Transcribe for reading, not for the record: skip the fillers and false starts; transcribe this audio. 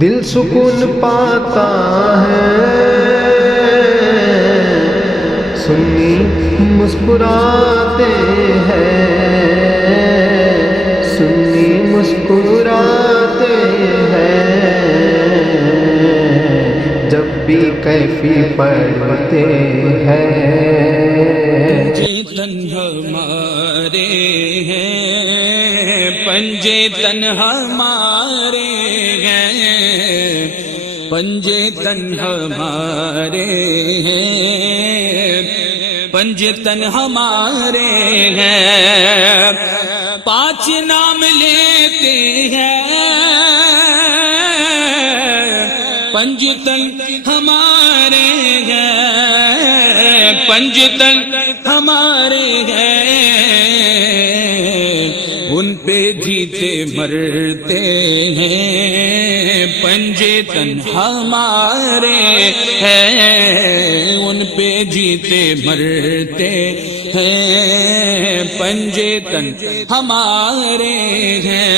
دل سکون پاتا ہے سنی مسکراتے ہیں، سنی مسکراتے ہیں، جب بھی کیفی پڑھتے ہیں۔ تن ہمارے ہیں، پنجے تن ہمارے ہیں، پنجے تن ہمارے ہیں، پنجے تن ہمارے ہیں، پانچ نام لیتے ہیں، پنج تن ہمارے ہیں، پنج تن ہمارے ہیں، ان پہ جیتے مرتے ہیں، پنجے تن ہمارے ہیں، ان پہ جیتے مرتے ہیں، پنجے تن ہمارے ہیں۔